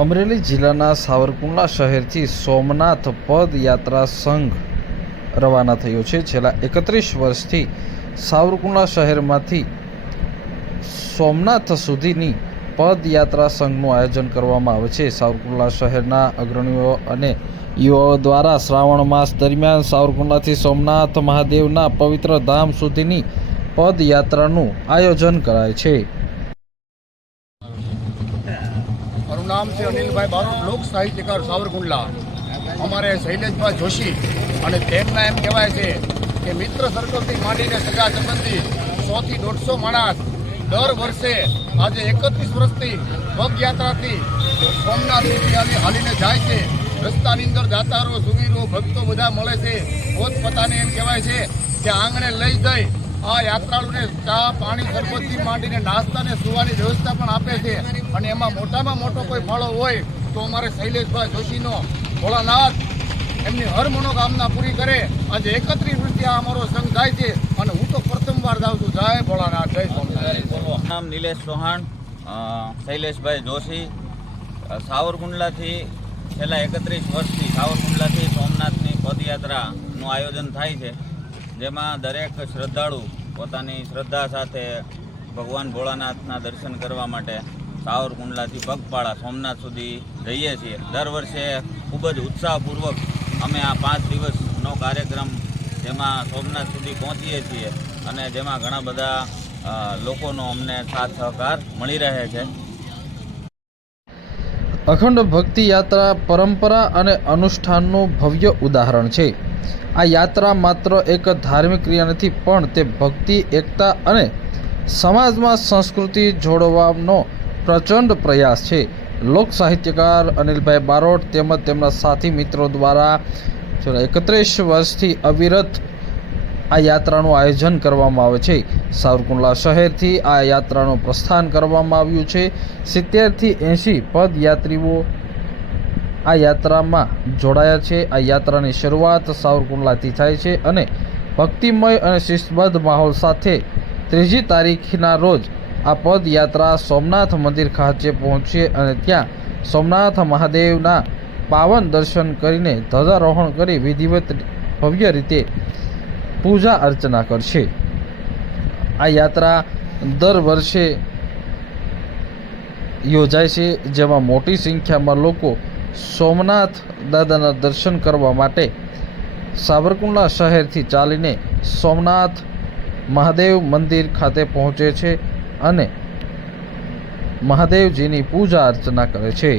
અમરેલી જિલ્લાના સાવરકુંડલા શહેરથી સોમનાથ પદયાત્રા સંઘ રવાના થયો છે। છેલ્લા 31 વર્ષથી સાવરકુંડલા શહેરમાંથી સોમનાથ સુધીની પદયાત્રા સંઘનું આયોજન કરવામાં આવે છે। સાવરકુંડલા શહેરના અગ્રણીઓ અને યુવાઓ દ્વારા શ્રાવણ માસ દરમિયાન સાવરકુંડલાથી સોમનાથ મહાદેવના પવિત્ર ધામ સુધીની પદયાત્રાનું આયોજન કરાય છે। મારું નામ છે અનિલભાઈ બારોટ, લોક સાહિત્યકાર સાવરકુંડલા। અમારે શૈલેષભાઈ જોશી અને તેમના એમ કહેવાય છે કે મિત્ર સર્કલથી માંડીને સગા સંબંધી 100 થી 150 માણસ દર વર્ષે આજે 31 વર્ષથી પગયાત્રાથી સોમનાથ સુધી હાલીને જાય છે। રસ્તાની અંદર દાતારો, સુવીરો, ભક્તો બધા મળે છે। પોતપોતાને એમ કહેવાય છે કે આંગણે લઈ જઈ આ યાત્રાળુને ચા, પાણી, શરબતથી માંડીને નાસ્તાને સુવાની વ્યવસ્થા પણ આપે છે। અને એમાં મોટામાં મોટો કોઈ ફાળો હોય તો અમારે શૈલેષભાઈ જોશીનો ભોળાનાથ એમની હર મનોકામના પૂરી કરે। આજે 31 વર્ષથી આ અમારો સંઘ જાય છે અને હું તો પ્રથમવાર જાઉં છું। જય ભોળાનાથ, જય સોમનાથ। નામ નિલેશ ચૌહાણ, શૈલેષભાઈ જોશી। સાવરકુંડલાથી છેલ્લા 31 વર્ષથી સાવરકુંડલાથી સોમનાથની પદયાત્રાનું આયોજન થાય છે, જેમાં દરેક શ્રદ્ધાળુ પોતાની શ્રદ્ધા સાથે ભગવાન ભોળાનાથના દર્શન કરવા માટે સાવરકુંડલાથી પગપાળા સોમનાથ સુધી જઈએ છીએ। દર વર્ષે ખૂબ જ ઉત્સાહપૂર્વક અમે આ 5 દિવસનો કાર્યક્રમ જેમાં સોમનાથ સુધી પહોંચીએ છીએ અને જેમાં ઘણા બધા લોકોનો અમને સાથ સહકાર મળી રહે છે। અખંડ ભક્તિ યાત્રા પરંપરા અને અનુષ્ઠાનનું ભવ્ય ઉદાહરણ છે। આ યાત્રા માત્ર એક ધાર્મિક ક્રિયા નથી, પણ તે ભક્તિ, એકતા અને સમાજમાં સંસ્કૃતિ જોડવાનો પ્રચંડ પ્રયાસ છે। લોક સાહિત્યકાર અનિલભાઈ બારોટ તેમજ તેમના સાથી મિત્રો દ્વારા 31 વર્ષથી અવિરત આ યાત્રાનું આયોજન કરવામાં આવે છે। સાવરકુંડલા શહેરથી આ યાત્રાનું પ્રસ્થાન કરવામાં આવ્યું છે। 70 થી 80 પદયાત્રીઓ આ યાત્રામાં જોડાયા છે। આ યાત્રાની શરૂઆત સાવરકુંડલાથી થાય છે અને ભક્તિમય અને શિસ્તબદ્ધ માહોલ સાથે 3જી તારીખના રોજ આ પદયાત્રા સોમનાથ મંદિર ખાતે પહોંચશે અને ત્યાં સોમનાથ મહાદેવના પાવન દર્શન કરીને ધ્વજારોહણ કરી વિધિવત ભવ્ય રીતે પૂજા અર્ચના કરશે। આ યાત્રા દર વર્ષે યોજાય છે, જેમાં મોટી સંખ્યામાં લોકો સોમનાથ દાદાના દર્શન કરવા માટે સાવરકુંડલા શહેરથી ચાલીને સોમનાથ મહાદેવ મંદિર ખાતે પહોંચે છે અને મહાદેવજીની પૂજા અર્ચના કરે છે।